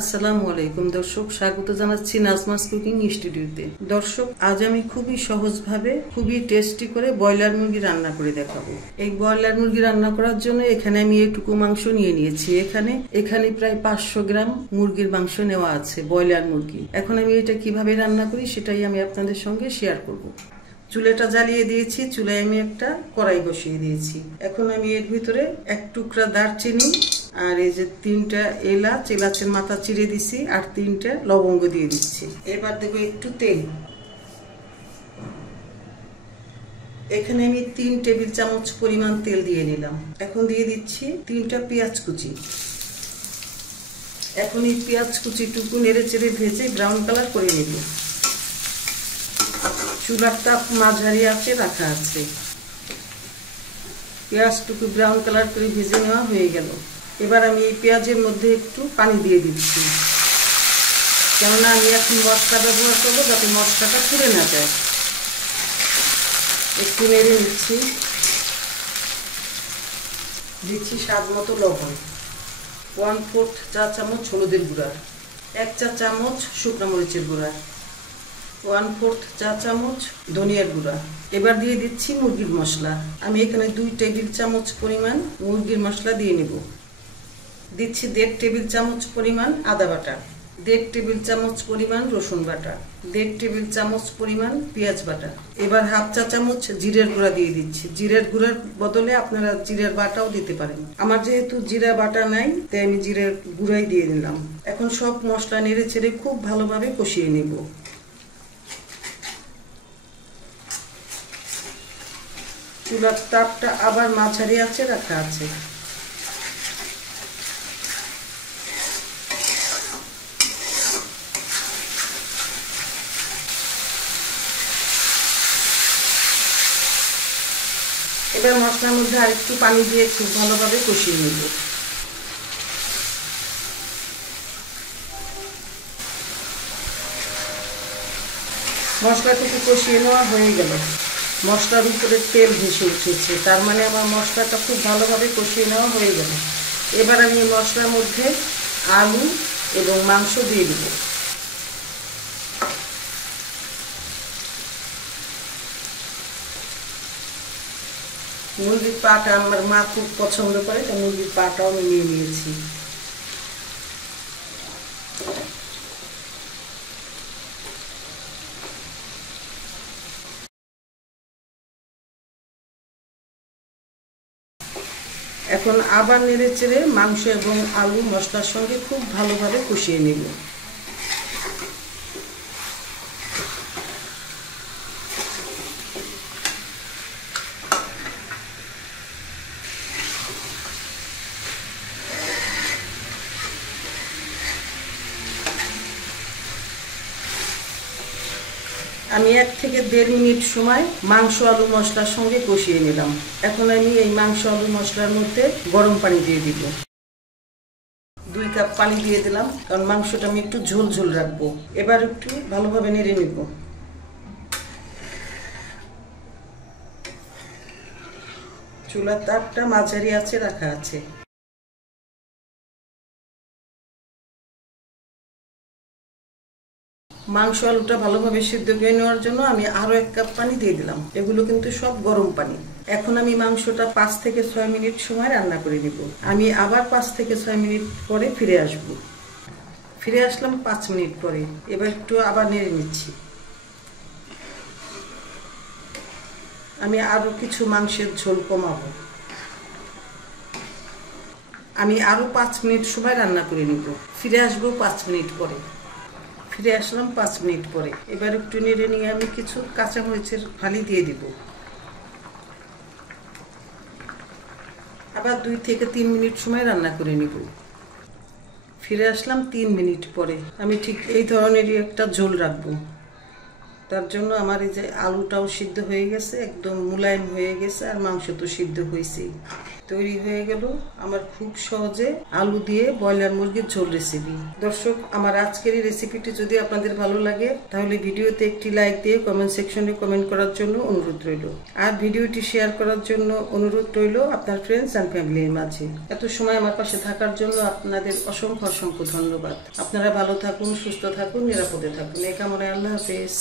আসসালামু আলাইকুম দর্শক, স্বাগত জানাচ্ছি নাজমাস কুকিং স্টুডিওতে। দর্শক, আজ আমি খুবই সহজভাবে খুবই টেস্টি করে ব্রয়লার মুরগি রান্না করে দেখাবো। এই ব্রয়লার মুরগি রান্না করার জন্য এখানে আমি এইটুকু মাংস নিয়ে নিয়েছি। এখানে প্রায় 500 গ্রাম মুরগির মাংস নেওয়া আছে, ব্রয়লার মুরগি। এখন আমি এটা কিভাবে রান্না করি সেটাই আমি আপনাদের সঙ্গে শেয়ার করব। চুলাটা জ্বালিয়ে দিয়েছি, চুলায় আমি একটা কড়াই বসিয়ে দিয়েছি। এখন আমি এর ভিতরে এক টুকরা দারচিনি আর এই যে 3টা এলাচের মাথা চিড়ে দিছি আর 3টা লবঙ্গ দিয়ে দিচ্ছি। এবার দেবো একটু তেল। এখানে আমি 3 টেবিল চামচ পরিমাণ তেল দিয়ে নিলাম। এখন দিয়ে দিচ্ছি 3টা পেঁয়াজ কুচি। এখন এই পেঁয়াজ কুচিটুকু নেড়ে চেড়ে ভেজে ব্রাউন কালার করে নেব। চুলার তাপ মাঝারি আঁচে রাখা আছে। পেঁয়াজটুকু ব্রাউন কালার করে ভেজে নেওয়া হয়ে গেল। এবার আমি এই পেঁয়াজের মধ্যে একটু পানি দিয়ে দিচ্ছি, কেননা আমি এখন মশলা ব্যবহার করবো যাতে মশলাটা পুড়ে না যায়। একটু নেড়ে নিচ্ছি। দিচ্ছি স্বাদ মতো লবণ, 1/4 চা চামচ হলুদের গুঁড়া, 1 চা চামচ শুকনো মরিচের গুঁড়া, 1/4 চা চামচ ধনিয়ার গুঁড়া। এবার দিয়ে দিচ্ছি মুরগির মশলা। আমি এখানে 2 টেবিল চামচ পরিমাণ মুরগির মশলা দিয়ে নেব। দিচ্ছি 1.5 টেবিল চামচ পরিমাণ আদা বাটা, 1.5 টেবিল চামচ পরিমাণ রসুন বাটা, 1.5 টেবিল চামচ পরিমাণ পেঁয়াজ বাটা। এবার 1/2 চা চামচ জিরের গুঁড়া দিয়ে দিচ্ছি। জিরের গুঁড়ার বদলে আপনারা জিরের বাটাও দিতে পারেন। আমার যেহেতু জিরা বাটা নাই, তাই আমি জিরের গুঁড়াই দিয়ে দিলাম। এখন সব মশলা নেড়ে চেড়ে খুব ভালোভাবে কষিয়ে নেব। চুলার তাপটা আবার মাঝারি আঁচে রাখা আছে। এবার মশলার মধ্যে আরেকটু পানি দিয়ে খুব ভালোভাবে কষিয়ে নেব। মশলাটুকু কষিয়ে নেওয়া হয়ে গেল। মশলার উপরে তেল ভেসে উঠেছে, তার মানে আমার মশলাটা খুব ভালোভাবে কষিয়ে নেওয়া হয়ে গেল। এবার আমি মশলার মধ্যে আলু এবং মাংস দিয়ে দেব। মুরগির পাটা আমার মা খুব পছন্দ করে, তাই মুরগির পাটাও আমি নিয়ে নিয়েছি। এখন আবার নেড়ে চেড়ে মাংস এবং আলু মশলার সঙ্গে খুব ভালোভাবে কষিয়ে নেব। আমি 1 থেকে 1.5 মিনিট সময় মাংস আলু মশলার সঙ্গে কষিয়ে নিলাম। এখন আমি এই মাংস আলু মশলার মধ্যে গরম পানি দিয়ে দিব। 2 কাপ পানি দিয়ে দিলাম, কারণ মাংসটা আমি একটু ঝোল ঝোল রাখবো। এবার একটু ভালোভাবে নেড়ে নেব। চুলার তাপটা মাঝারি আঁচে রাখা আছে। মাংস আলুটা ভালোভাবে সিদ্ধ করে নেওয়ার জন্য আমি আরো 1 কাপ পানি দিয়ে দিলাম। এগুলো কিন্তু সব গরম পানি। এখন আমি মাংসটা 5 থেকে 6 মিনিট সময় রান্না করে নিব। আমি আবার 5 থেকে 6 মিনিট পরে ফিরে আসব। ফিরে আসলাম 5 মিনিট পরে। এবার একটু আবার নেড়ে নিচ্ছি। আমি আরো কিছু মাংসের ঝোল কমাবো। আমি আরো 5 মিনিট সময় রান্না করে নিব। ফিরে আসবো 5 মিনিট পরে। ফিরে আসলাম 5 মিনিট পরে। এবার একটু নেড়ে নিয়ে আমি কিছু কাঁচামরিচের ফালি দিয়ে দিব। আবার 2 থেকে 3 মিনিট সময় রান্না করে নিব। ফিরে আসলাম 3 মিনিট পরে। আমি ঠিক এই ধরনেরই একটা ঝোল রাখবো। তার জন্য আমার এই যে আলুটাও সিদ্ধ হয়ে গেছে, একদম মুলায়ম হয়ে গেছে, আর মাংস তো সিদ্ধ হয়েছেই। তো তৈরি হয়ে গেল আমার খুব সহজে আলু দিয়ে ব্রয়লার মুরগির ঝোল রেসিপি। দর্শক, আমার আজকের এই রেসিপিটি যদি আপনাদের ভালো লাগে তাহলে ভিডিওতে একটি লাইক দিয়ে কমেন্ট সেকশনে কমেন্ট করার জন্য অনুরোধ রইল। আর ভিডিওটি শেয়ার করার জন্য অনুরোধ রইল আপনার ফ্রেন্ডস অ্যান্ড ফ্যামিলির মাঝে। এত সময় আমার পাশে থাকার জন্য আপনাদের অসংখ্য অসংখ্য ধন্যবাদ। আপনারা ভালো থাকুন, সুস্থ থাকুন, নিরাপদে থাকুন। এই কামনায় আল্লাহ হাফেজ।